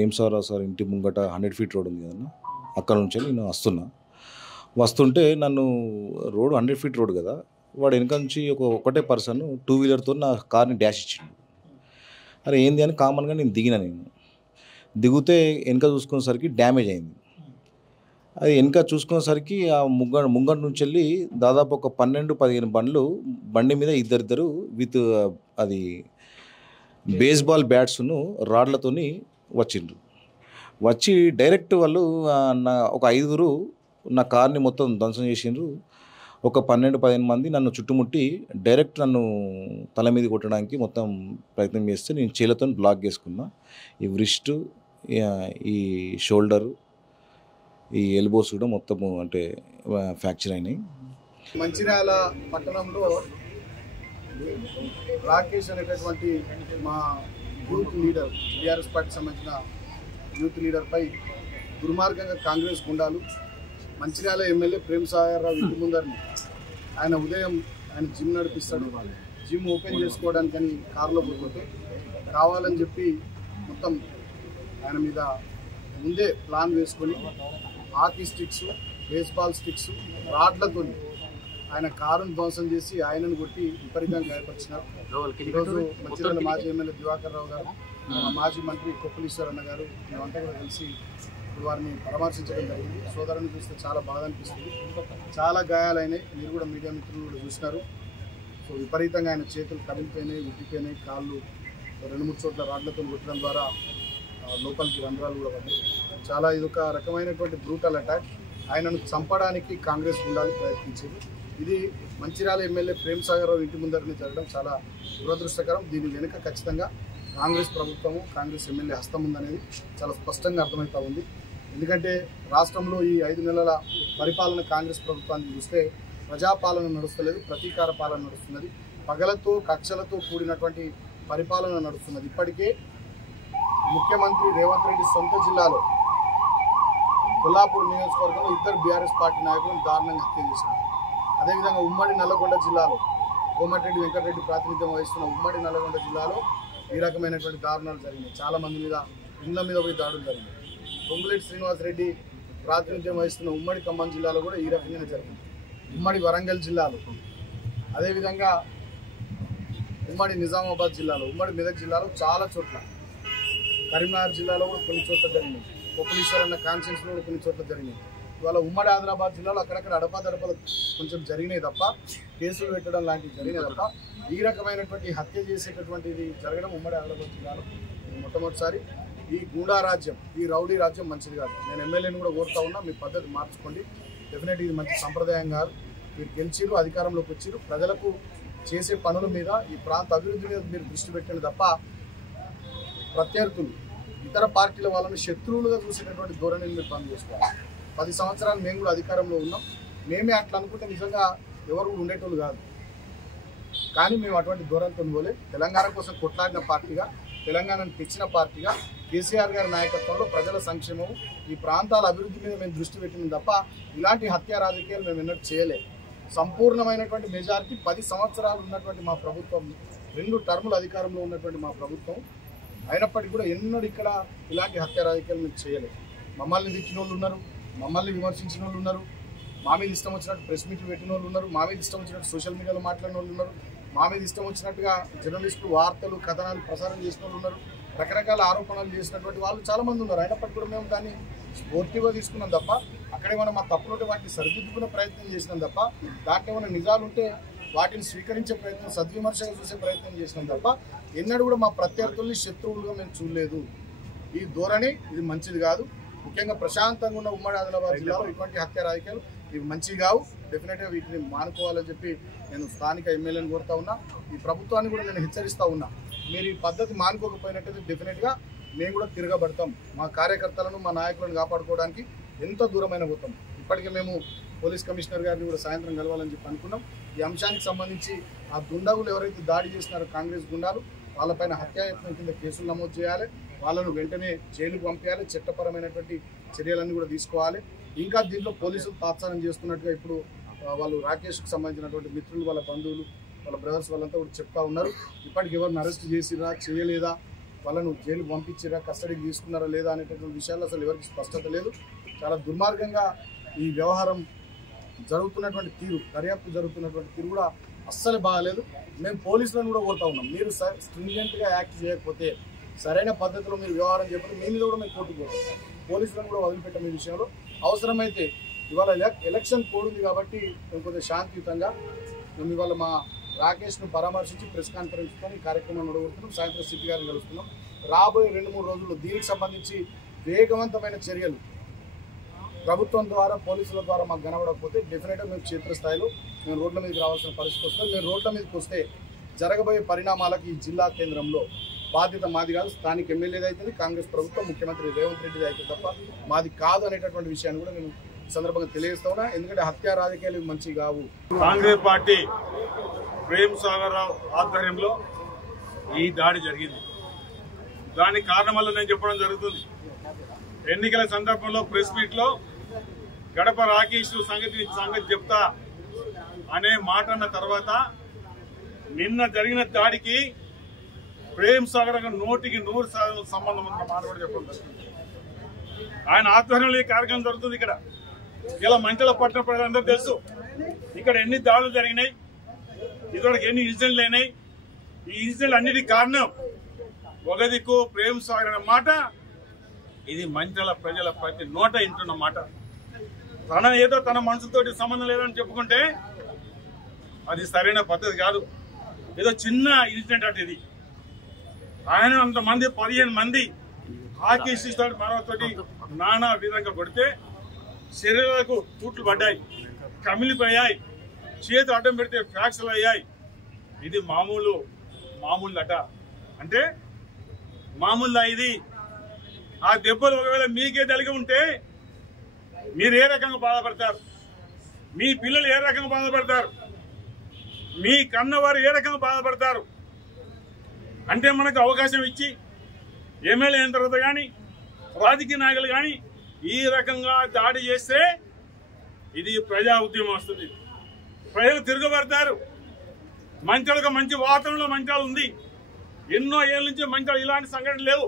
Prem sir ఇంటి ముంగట 100 feet road ఉంది కదన్నా, అక్కడ నుంచి నేను వస్తుంటే నన్ను రోడ్ 100 ఫీట్ రోడ్ కదా, వాడు వెనక నుంచి ఒకటే పర్సన్ 2 వీలర్తో నా కార్ని డాష్ ఇచ్చిండు. అరే ఏంది అని కామన్గా నేను దిగితే వెనక చూసుకునేసరికి డ్యామేజ్ అయింది. అది వెనక చూసుకునేసరికి ఆ ముంగటి నుంచి వెళ్ళి దాదాపు ఒక 12-15 బండ్లు, బండి మీద ఇద్దరు విత్ అది బేస్బాల్ బ్యాట్స్ను రాడ్లతోని వచ్చిండ్రు. వచ్చి డైరెక్ట్ వాళ్ళు ఒక 5 నా కార్ని మొత్తం ధ్వంసం చేసిండ్రు. ఒక 12-15 మంది నన్ను చుట్టుముట్టి డైరెక్ట్ నన్ను తల మీద కొట్టడానికి మొత్తం ప్రయత్నం చేస్తే నేను చేలతో బ్లాక్ చేసుకున్నా. ఈ వ్రిస్ట్, ఈ షోల్డరు, ఈ ఎల్బోస్ కూడా మొత్తము అంటే ఫ్రాక్చర్ అయినాయి. మంచిర్యాల పట్టణంలో రాకేష్ అనేటటువంటి మా యూత్ లీడర్, టీఆర్ఎస్ పార్టీకి సంబంధించిన యూత్ లీడర్పై దుర్మార్గంగా కాంగ్రెస్ గుండాలు మంచిర్యాల ఎమ్మెల్యే ప్రేమ్ సాగర్ రావు ఇంటి ముందరిని ఆయన ఉదయం జిమ్ నడిపిస్తాడు, జిమ్ ఓపెన్ చేసుకోవడానికని కారులో పోతే కావాలని చెప్పి మొత్తం ఆయన మీద ముందే ప్లాన్ వేసుకొని హాకీ స్టిక్స్, బేస్బాల్ స్టిక్స్, రాడ్లతో ఆయన కారును ధ్వంసం చేసి ఆయనను కొట్టి విపరీతంగా గాయపరిచినారు. ఈరోజు మంచిర్యాల మాజీ ఎమ్మెల్యే దివాకర్ రావు గారు, మాజీ మంత్రి కొప్పులీశ్వర్ అన్న గారు మేమంతా కూడా కలిసి వారిని పరామర్శించడం జరిగింది. సోదరుని చూస్తే చాలా బాధ అనిపిస్తుంది. చాలా గాయాలైనాయి, మీరు కూడా మీడియా మిత్రులు కూడా చూసినారు. సో విపరీతంగా ఆయన చేతులు కదిలిపోయినాయి, ఉట్టిపోయినాయి, కాళ్ళు 2-3 చోట్ల రాడ్లతో కొట్టడం ద్వారా లోపలికి రంధ్రాలు కూడా పడ్డాయి. చాలా ఇదొక రకమైనటువంటి బ్రూటల్ అటాక్. ఆయనను చంపడానికి కాంగ్రెస్ గుండాలు ప్రయత్నించారు. ఇది మంచిర్యాల ఎమ్మెల్యే ప్రేమ్ సాగర్ రావు ఇంటి ముందరనే జరగడం చాలా దురదృష్టకరం. దీని వెనుక ఖచ్చితంగా కాంగ్రెస్ ప్రభుత్వము, కాంగ్రెస్ ఎమ్మెల్యే హస్తం ఉందనేది చాలా స్పష్టంగా అర్థమవుతా ఉంది. ఎందుకంటే రాష్ట్రంలో ఈ 5 నెలల పరిపాలన కాంగ్రెస్ ప్రభుత్వాన్ని చూస్తే ప్రజాపాలన నడుస్తలేదు, ప్రతీకార పాలన నడుస్తున్నది. పగలతో కక్షలతో కూడినటువంటి పరిపాలన నడుస్తున్నది. ఇప్పటికే ముఖ్యమంత్రి రేవంత్ రెడ్డి సొంత జిల్లాలో కొల్లాపూర్ నియోజకవర్గంలో 2 బీఆర్ఎస్ పార్టీ నాయకులను దారుణంగా హత్య చేసినారు. అదేవిధంగా ఉమ్మడి నల్లగొండ జిల్లాలో కోమటిరెడ్డి వెంకటరెడ్డి ప్రాతినిధ్యం వహిస్తున్న ఉమ్మడి నల్లగొండ జిల్లాలో ఈ రకమైనటువంటి దారుణాలు జరిగినాయి. చాలామంది మీద ఇండ్ల మీద పోయి దాడులు జరిగినాయి. పొంగులేటి శ్రీనివాసరెడ్డి ప్రాతినిధ్యం వహిస్తున్న ఉమ్మడి ఖమ్మం జిల్లాలో కూడా ఈ రకంగానే జరిగింది. ఉమ్మడి వరంగల్ జిల్లాలో, అదేవిధంగా ఉమ్మడి నిజామాబాద్ జిల్లాలో, ఉమ్మడి మెదక్ జిల్లాలో చాలా చోట్ల, కరీంనగర్ జిల్లాలో కూడా కొన్ని చోట్ల జరిగినాయి. కొప్పులీశ్వర్ అన్న కాన్స్టిట్యూన్సీలో కూడా కొన్ని చోట్ల జరిగినాయి. ఇవాళ ఉమ్మడి ఆదిలాబాద్ జిల్లాలో అక్కడక్కడ అడపాదడపలు కొంచెం జరిగినాయి తప్ప, కేసులు పెట్టడం లాంటివి జరిగినాయి తప్ప, ఈ రకమైనటువంటి హత్య చేసేటటువంటిది జరగడం ఉమ్మడి ఆదిలాబాద్ జిల్లాలో మొట్టమొదటిసారి. ఈ గూండా రాజ్యం, ఈ రౌడీ రాజ్యం మంచిది కాదు. నేను ఎమ్మెల్యేని కూడా కోరుతా ఉన్నా, మీ పద్ధతి మార్చుకోండి. డెఫినెట్గా ఇది మంచి సంప్రదాయం కాదు. మీరు గెలిచిరు, అధికారంలోకి వచ్చిరు, ప్రజలకు చేసే పనుల మీద, ఈ ప్రాంత అభివృద్ధి మీద మీరు దృష్టి పెట్టండి తప్ప ప్రత్యర్థులు, ఇతర పార్టీల వాళ్ళని శత్రువులుగా చూసేటటువంటి ధోరణిని మీరు బంద్ చేసుకోవాలి. 10 సంవత్సరాలు మేము కూడా అధికారంలో ఉన్నాం. మేమే అట్లా అనుకుంటే నిజంగా ఎవరు కూడా ఉండేటోళ్ళు కాదు. కానీ మేము అటువంటి ధోరణితో పోలే. తెలంగాణ కోసం కొట్లాడిన పార్టీగా, తెలంగాణను తెచ్చిన పార్టీగా, కేసీఆర్ గారి నాయకత్వంలో ప్రజల సంక్షేమం, ఈ ప్రాంతాల అభివృద్ధి మీద మేము దృష్టి పెట్టినాం తప్ప ఇలాంటి హత్యా రాజకీయాలు మేము ఎన్నడూ చేయలేదు. సంపూర్ణమైనటువంటి మెజారిటీ 10 సంవత్సరాలు ఉన్నటువంటి మా ప్రభుత్వం, 2 టర్ములు అధికారంలో ఉన్నటువంటి మా ప్రభుత్వం అయినప్పటికీ కూడా ఎన్నడూ ఇక్కడ ఇలాంటి హత్యా రాజకీయాలు మేము చేయలేదు. మమ్మల్ని తిట్టిన వాళ్ళు ఉన్నారు, మమ్మల్ని విమర్శించిన వాళ్ళు ఉన్నారు, మా మీద ఇష్టం వచ్చినట్టు ప్రెస్ మీట్లు పెట్టిన వాళ్ళు ఉన్నారు, మా మీద ఇష్టం వచ్చినట్టు సోషల్ మీడియాలో మాట్లాడిన వాళ్ళు ఉన్నారు, మా మీద ఇష్టం వచ్చినట్టుగా జర్నలిస్టులు వార్తలు కథనాలు ప్రసారం చేసిన వాళ్ళు ఉన్నారు, రకరకాల ఆరోపణలు చేసినటువంటి వాళ్ళు చాలామంది ఉన్నారు. అయినప్పటికీ కూడా మేము దాన్ని స్పోర్టివ్గా తీసుకున్నాం తప్ప, అక్కడ ఏమైనా మా తప్పులుంటే వాటిని సరిదిద్దుకునే ప్రయత్నం చేసినాం తప్ప, దాంట్లో ఏమైనా నిజాలు ఉంటే వాటిని స్వీకరించే ప్రయత్నం, సద్విమర్శగా చూసే ప్రయత్నం చేసినాం తప్ప ఎన్నడూ కూడా మా ప్రత్యర్థుల్ని శత్రువులుగా మేము చూడలేదు. ఈ ధోరణి ఇది మంచిది కాదు. ముఖ్యంగా ప్రశాంతంగా ఉన్న ఉమ్మడి ఆదిలాబాద్ జిల్లాలో ఇటువంటి హత్య రాజకీయాలు ఇవి మంచివి కావు. డెఫినెట్గా వీటిని మానుకోవాలని చెప్పి నేను స్థానిక ఎమ్మెల్యేని కోరుతా ఉన్నా. ఈ ప్రభుత్వాన్ని కూడా నేను హెచ్చరిస్తూ ఉన్నా. మీరు ఈ పద్ధతి మానుకోకపోయినట్టయితే డెఫినెట్గా మేము కూడా తిరగబడతాం. మా కార్యకర్తలను, మా నాయకులను కాపాడుకోవడానికి ఎంత దూరమైన పోతాం. ఇప్పటికే మేము పోలీస్ కమిషనర్ గారిని కూడా సాయంత్రం కలవాలని చెప్పి అనుకున్నాం. ఈ అంశానికి సంబంధించి ఆ దుండగులు ఎవరైతే దాడి చేసినారో కాంగ్రెస్ గుండాలు, వాళ్ళపైన హత్యాయత్నం కింద కేసులు నమోదు చేయాలి. వాళ్ళను వెంటనే జైలుకు పంపించాలి. చట్టపరమైనటువంటి చర్యలన్నీ కూడా తీసుకోవాలి. ఇంకా దీంట్లో పోలీసులు తాత్సారం చేస్తున్నట్టుగా ఇప్పుడు వాళ్ళు రాకేష్కు సంబంధించినటువంటి మిత్రులు, వాళ్ళ బంధువులు, వాళ్ళ బ్రదర్స్ వాళ్ళంతా కూడా చెప్తా ఉన్నారు. ఇప్పటికి ఎవరిని అరెస్ట్ చేసిరా చేయలేదా వాళ్ళను జైలుకు పంపించారా, కస్టడీకి తీసుకున్నారా లేదా అనేటటువంటి విషయాలు అసలు ఎవరికి స్పష్టత లేదు. చాలా దుర్మార్గంగా ఈ వ్యవహారం జరుగుతున్నటువంటి తీరు, దర్యాప్తు జరుగుతున్నటువంటి తీరు కూడా అస్సలు బాగాలేదు. మేము పోలీసులను కూడా కోరుతా ఉన్నాం, మీరు స్ట్రింజెంట్గా యాక్ట్ చేయకపోతే, సరైన పద్ధతిలో మీరు వ్యవహారం చేయకపోతే మీ మీద కూడా మేము కోర్టుకు పోతాం. పోలీసులను కూడా వదిలిపెట్టాం ఈ విషయంలో. అవసరమైతే ఇవాళ ఎలక్షన్ కోడ్ ఉంది కాబట్టి మేము కొంచెం శాంతియుతంగా మేము ఇవాళ మా రాకేష్ను పరామర్శించి ప్రెస్ కాన్ఫరెన్స్తో ఈ కార్యక్రమం నడవడుతున్నాం. సాయంత్రం సిపి గారిని కలుస్తున్నాం. రాబోయే 2-3 రోజుల్లో దీనికి సంబంధించి వేగవంతమైన చర్యలు ప్రభుత్వం ద్వారా, పోలీసుల ద్వారా మాకు కనబడకపోతే డెఫినెట్గా మేము క్షేత్రస్థాయిలో మేము రోడ్ల మీదకి రావాల్సిన పరిస్థితి వస్తుంది. మేము రోడ్ల మీదకి వస్తే జరగబోయే పరిణామాలకు ఈ జిల్లా కేంద్రంలో బాధ్యత మాది కాదు, స్థానిక ఎమ్మెల్యేది అవుతుంది, కాంగ్రెస్ ప్రభుత్వం ముఖ్యమంత్రి రేవంత్ రెడ్డిది అవుతుంది తప్ప మాది కాదు అనేటటువంటి విషయాన్ని కూడా నేను సందర్భంగా తెలియజేస్తా ఉన్నా. ఎందుకంటే హత్యా రాజకీయాలు మంచివి కావు. కాంగ్రెస్ పార్టీ ప్రేమ్ సాగర్ రావు ఆధ్వర్యంలో ఈ దాడి జరిగింది. దానికి కారణం వల్ల నేను చెప్పడం జరుగుతుంది. ఎన్నికల సందర్భంలో ప్రెస్ మీట్ లో గడప రాకేష్ సంగతి చెప్తా అనే మాట అన్న తర్వాత నిన్న జరిగిన దాడికి ప్రేమ్ సాగర్ 100% సంబంధం ఉన్న మాట కూడా చెప్పడం జరుగుతుంది. ఆయన ఆధ్వర్యంలో ఈ కార్యక్రమం జరుగుతుంది. ఇక్కడ ఇలా మంచల పట్టణ ప్రజలందరూ తెలుసు ఇక్కడ ఎన్ని దాడులు జరిగినాయి, ఇదివరకు ఎన్ని ఇన్సిడెంట్లు అయినాయి. ఈ ఇన్సిడెంట్ అన్నిటికీ కారణం ఒక దిక్కు ప్రేమ్ సాగర్ అనే మాట, ఇది మంచల ప్రజల ప్రతి నోట ఇంటున్న మాట. తన మనసుతోటి సంబంధం లేదని చెప్పుకుంటే అది సరైన పద్ధతి కాదు. ఏదో చిన్న ఇన్సిడెంట్ అంటే ఇది. ఆయన అంతమంది 15 మంది హాకీ సిస్టర్ మరొకటి నానా విధంగా కొడితే శరీరాలకు తూట్లు పడ్డాయి, కమిలిపోయాయి, చేతి అడ్డం పెడితే ఫ్రాక్చర్లు అయ్యాయి. ఇది మామూలుదట అంటే మామూలుదా ఇది? ఆ దెబ్బలు ఒకవేళ మీకే తగిలి ఉంటే మీరు ఏ రకంగా బాధపడతారు? మీ పిల్లలు ఏ రకంగా బాధపడతారు? మీ కన్నవారు ఏ రకంగా బాధపడతారు? అంటే మనకు అవకాశం ఇచ్చి ఎమ్మెల్యే అయిన తర్వాత కానీ రాజకీయ నాయకులు కానీ ఈ రకంగా దాడి చేస్తే ఇది ప్రజా ఉద్యమం వస్తుంది. ప్రజలు తిరగబడతారు. మంచాలకు మంచి వాతావరణంలో మంచాలు ఉంది. ఎన్నో ఏళ్ళ నుంచి మంచాలు ఇలాంటి సంఘటనలు లేవు.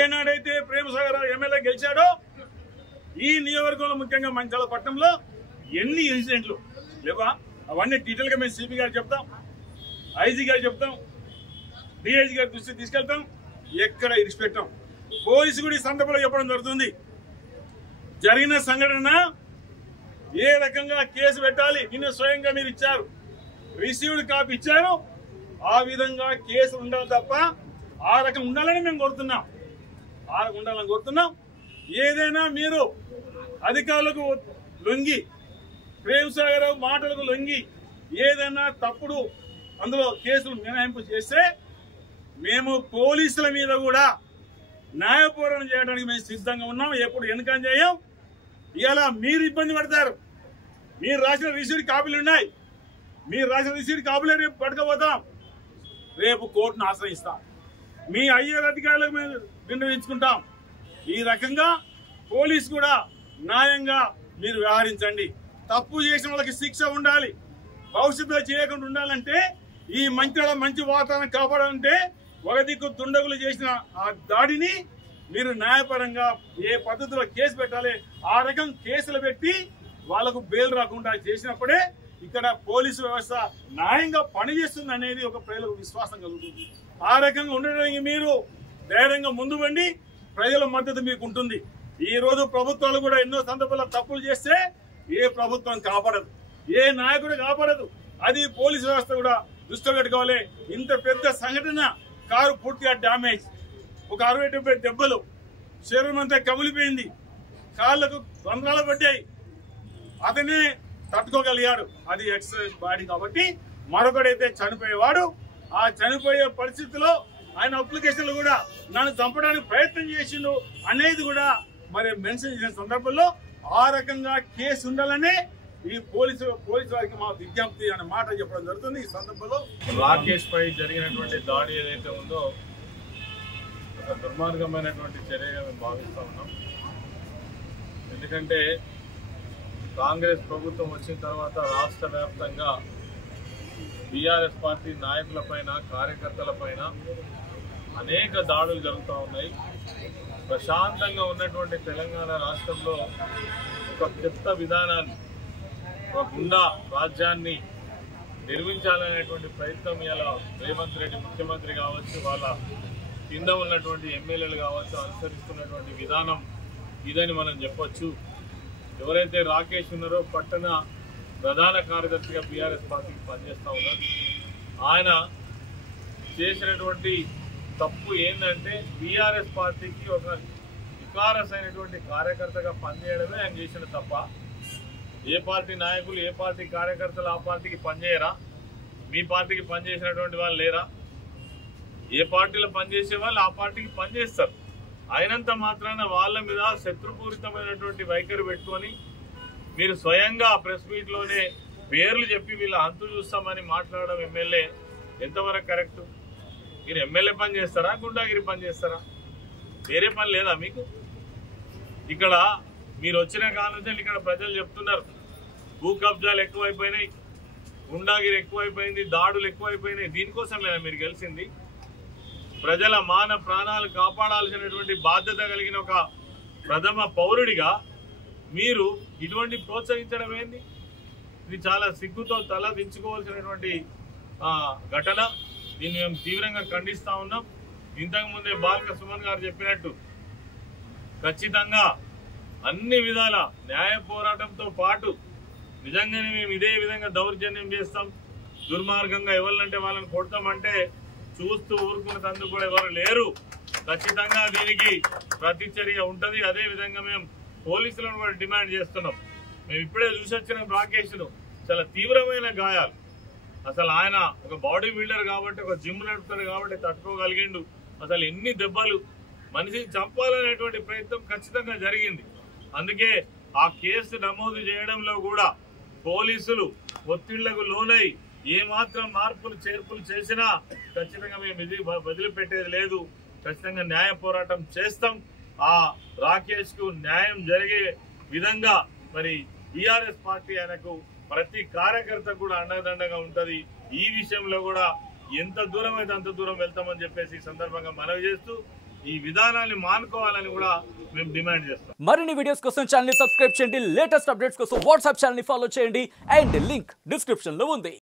ఏనాడైతే ప్రేమ్ సాగర్ ఎమ్మెల్యే గెలిచాడో ఈ నియోజకవర్గంలో ముఖ్యంగా మంచాల పట్టణంలో ఎన్ని ఇన్సిడెంట్లు లేవా? అవన్నీ డీటెయిల్గా మేము సిపి గారు చెప్తాం, ఐజీ గారు చెప్తాం, డిఐజీ గారి దృష్టికి తీసుకెళ్తాం. ఎక్కడ ఇడిచిపెట్టాం. పోలీసు కూడా ఈ సందర్భంలో చెప్పడం జరుగుతుంది. జరిగిన సంఘటన ఏ రకంగా కేసు పెట్టాలి నిన్న స్వయంగా మీరు ఇచ్చారు, రిసీవ్డ్ కాపీ ఇచ్చారు. ఆ విధంగా కేసు ఉండాలి తప్ప ఆ రకం ఉండాలని మేము కోరుతున్నాం. ఆ రకం ఉండాలని కోరుతున్నాం. ఏదైనా మీరు అధికారులకు లొంగి, ప్రేమ్ సాగర్ మాటలకు లొంగి ఏదైనా తప్పుడు అందులో కేసులు మినహాయింపు చేస్తే మేము పోలీసుల మీద కూడా న్యాయపోరాటం చేయడానికి మేము సిద్ధంగా ఉన్నాం. ఎప్పుడు వెనుకం చేయం. ఇలా మీరు ఇబ్బంది పడతారు. మీరు రాసిన రిసీవ్డ్ కాపీలు ఉన్నాయి. మీరు రాసిన రిసీవ్డ్ కాపీలే రేపు పట్టుకపోతాం. రేపు కోర్టును ఆశ్రయిస్తాం. మీ ఐఆర్ అధికారులకు మేము విన్నవించుకుంటాం. ఈ రకంగా పోలీసు కూడా న్యాయంగా మీరు వ్యవహరించండి. తప్పు చేసిన వాళ్ళకి శిక్ష ఉండాలి. భవిష్యత్తులో చేయకుండా ఉండాలంటే ఈ మంచి వాతావరణం కాపాడాలంటే ఒక దిక్కు దుండగులు చేసిన ఆ దాడిని మీరు న్యాయపరంగా ఏ పద్ధతిలో కేసు పెట్టాలి, ఆ రకం కేసులు పెట్టి వాళ్లకు బెయిల్ రాకుండా చేసినప్పుడే ఇక్కడ పోలీసు వ్యవస్థ న్యాయంగా పనిచేస్తుంది అనేది ఒక ప్రజలకు విశ్వాసం కలుగుతుంది. ఆ రకంగా ఉండడానికి మీరు ధైర్యంగా ముందు వండి ప్రజల మద్దతు మీకు ఉంటుంది. ఈ రోజు ప్రభుత్వాలు కూడా ఎన్నో సందర్భాల్లో తప్పులు చేస్తే ఏ ప్రభుత్వం కాపాడదు, ఏ నాయకుడు కాపాడదు. అది పోలీసు వ్యవస్థ కూడా దృష్టిలో పెట్టుకోవాలి. ఇంత పెద్ద సంఘటన, కారు పూర్తిగా డ్యామేజ్, ఒక 60-70 దెబ్బలు, శరీరం అంతా కమిలిపోయింది, కాళ్లకు రంధ్రాలు పడ్డాయి. అతనే తట్టుకోగలిగాడు. అది ఎక్సర్సైజ్ బాడీ కాబట్టి. మరొకడైతే చనిపోయేవాడు. ఆ చనిపోయే పరిస్థితిలో ఆయన అప్లికేషన్లు కూడా నన్ను చంపడానికి ప్రయత్నం చేసిండు అనేది కూడా మరి మెన్షన్ చేసిన సందర్భంలో ఆ రకంగా కేసు ఉండాలనే ఈ పోలీసు వారికి మా విజ్ఞప్తి అనే మాట చెప్పడం జరుగుతుంది. ఈ సందర్భంలో రాకేష్ పై జరిగినటువంటి దాడి ఏదైతే ఉందో ఒక దుర్మార్గమైనటువంటి చర్యగా మేము భావిస్తా ఉన్నాం. ఎందుకంటే కాంగ్రెస్ ప్రభుత్వం వచ్చిన తర్వాత రాష్ట్ర వ్యాప్తంగా బీఆర్ఎస్ పార్టీ నాయకులపైన, కార్యకర్తలపైన అనేక దాడులు జరుగుతూ ఉన్నాయి. ప్రశాంతంగా ఉన్నటువంటి తెలంగాణ రాష్ట్రంలో ఒక కొత్త విధానాన్ని, ఒక గుండా రాజ్యాన్ని నిర్మించాలనేటువంటి ప్రయత్నం ఇలా రేవంత్ రెడ్డి ముఖ్యమంత్రి కావచ్చు, వాళ్ళ కింద ఉన్నటువంటి ఎమ్మెల్యేలు కావచ్చు అనుసరిస్తున్నటువంటి విధానం ఇదని మనం చెప్పొచ్చు. ఎవరైతే రాకేష్ ఉన్నారో పట్టణ ప్రధాన కార్యదర్శిగా బీఆర్ఎస్ పార్టీకి పనిచేస్తూ ఉన్నారు. ఆయన చేసినటువంటి తప్పు ఏంటంటే బీఆర్ఎస్ పార్టీకి ఒక వికారస్ అయినటువంటి కార్యకర్తగా పనిచేయడమే ఆయన చేసిన తప్ప. ఏ పార్టీ నాయకులు, ఏ పార్టీ కార్యకర్తలు ఆ పార్టీకి పనిచేయరా? మీ పార్టీకి పనిచేసినటువంటి వాళ్ళు లేరా? ఏ పార్టీలో పనిచేసే వాళ్ళు ఆ పార్టీకి పనిచేస్తారు. అయినంత మాత్రాన వాళ్ళ మీద శత్రుపూరితమైనటువంటి వైఖరి పెట్టుకొని మీరు స్వయంగా ప్రెస్ మీట్లోనే పేర్లు చెప్పి వీళ్ళ అంతు చూస్తామని మాట్లాడడం ఎమ్మెల్యే ఎంతవరకు కరెక్ట్? మీరు ఎమ్మెల్యే పని చేస్తారా, గుండాగిరి పని చేస్తారా? వేరే పని లేదా మీకు? ఇక్కడ మీరు వచ్చిన కాలం నుంచి ఇక్కడ ప్రజలు చెప్తున్నారు భూ కబ్జాలు ఎక్కువైపోయినాయి, గుండాగిరి ఎక్కువైపోయింది, దాడులు ఎక్కువైపోయినాయి. దీనికోసమేనా మీరు గెలిచింది? ప్రజల మాన ప్రాణాలు కాపాడాల్సినటువంటి బాధ్యత కలిగిన ఒక ప్రథమ పౌరుడిగా మీరు ఇటువంటి ప్రోత్సహించడం ఏంది? ఇది చాలా సిగ్గుతో తల దించుకోవాల్సినటువంటి ఘటన. దీన్ని మేము తీవ్రంగా ఖండిస్తా ఉన్నాం. ఇంతకుముందే బాల్క సుమన్ గారు చెప్పినట్టు ఖచ్చితంగా అన్ని విధాల న్యాయ పోరాటంతో పాటు నిజంగానే మేము ఇదే విధంగా దౌర్జన్యం చేస్తాం, దుర్మార్గంగా ఎవరినంటే వాళ్ళని కొడతామంటే చూస్తూ ఊరుకునేందుకు కూడా ఎవరు లేరు. ఖచ్చితంగా దీనికి ప్రతిచర్య ఉంటుంది. అదే విధంగా మేము పోలీసులను కూడా డిమాండ్ చేస్తున్నాం. మేము ఇప్పుడే చూసి వచ్చిన రాకేష్ను చాలా తీవ్రమైన గాయాలు. అసలు ఆయన ఒక బాడీ బిల్డర్ కాబట్టి, ఒక జిమ్ నడుపుతాడు కాబట్టి తట్టుకోగలిగిండు. అసలు ఎన్ని దెబ్బలు, మనిషిని చంపాలనేటువంటి ప్రయత్నం ఖచ్చితంగా జరిగింది. అందుకే ఆ కేసు నమోదు చేయడంలో కూడా పోలీసులు ఒత్తిళ్లకు లోనై ఏమాత్రం మార్పులు చేర్పులు చేసినా ఖచ్చితంగా మేము ఇది వదిలిపెట్టేది లేదు. ఖచ్చితంగా న్యాయ పోరాటం చేస్తాం. ఆ రాకేష్ కు న్యాయం జరిగే విధంగా మరి బీఆర్ఎస్ పార్టీ ఆయనకు ప్రతి కార్యకర్త కూడా అండదండగా ఉంటది. ఈ విషయంలో కూడా ఎంత దూరం అయితే అంత దూరం వెళ్తామని చెప్పేసి ఈ సందర్భంగా మనవి చేస్తూ ఈ విధానాన్ని మానుకోవాలని కూడా మేము డిమాండ్ చేస్తాం. మరిన్ని వీడియోస్ కోసం ఛానల్ ని సబ్స్క్రైబ్ చేయండి. లేటెస్ట్ అప్డేట్స్ కోసం వాట్సాప్ ఛానల్ ని ఫాలో చేయండి. అండ్ లింక్ డిస్క్రిప్షన్ లో ఉంది.